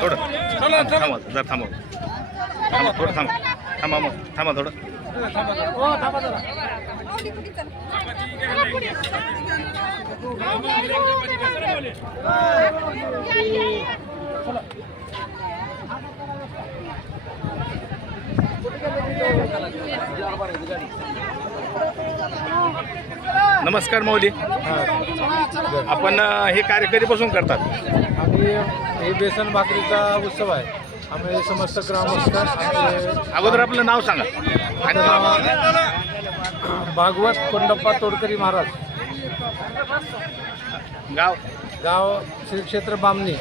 थोडं थांबा जर थांबा थांबा थोडं थांबा थांबा मग थांबा थोडं नमस्कार माऊली. आपण हे कार्य कधीपासून करतात? आणि हे बेसन भाकरीचा उत्सव आहे. आम्ही समस्त ग्रामस्थ. अगोदर आपलं नाव सांगा. भागवत कोंडप्पा तोडकरी महाराज. गाव गाव श्री क्षेत्र बामणी,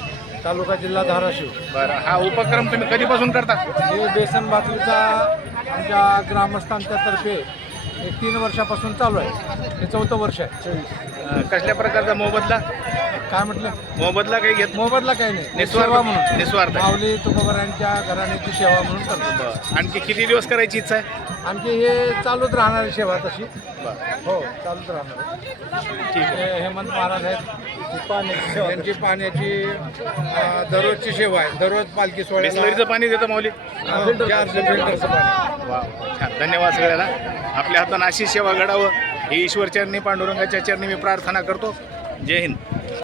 तालुका जिल्हा धाराशिव. बरं, हा उपक्रम तुम्ही कधीपासून करता? हे बेसन भाकरीचा आमच्या ग्रामस्थांच्या तर्फे हे 3 वर्षापासून चालू आहे. हे 4थं वर्ष आहे. कसल्या प्रकारचा मोबदला? काय म्हटलं? मोबदला काही घेत? मोबदला काही नाही, निस्वार्थ सेवा म्हणून. निस्वार्थ. माऊली तुकोबारायांच्या घराण्याची सेवा म्हणून करतो. आणखी किती दिवस करायची इच्छा आहे? आणखी हे चालूच राहणारी सेवा तशी. बरं, हो, चालूच राहणार. ठीक आहे. हे हेमंत महाराज आहेत. त्यांची पाण्याची दररोजची सेवा आहे. दररोज पालखी सोहळ्याला बिस्लरीचं पाणी देतं माऊली? 400 फिल्टरचं पाणी. वा, छान. धन्यवाद सगळ्याला. आपल्या हातानं अशी सेवा घडावं ही ईश्वरचरणी पांडुरंगाच्या चरणी मी प्रार्थना करतो. जय हिंद.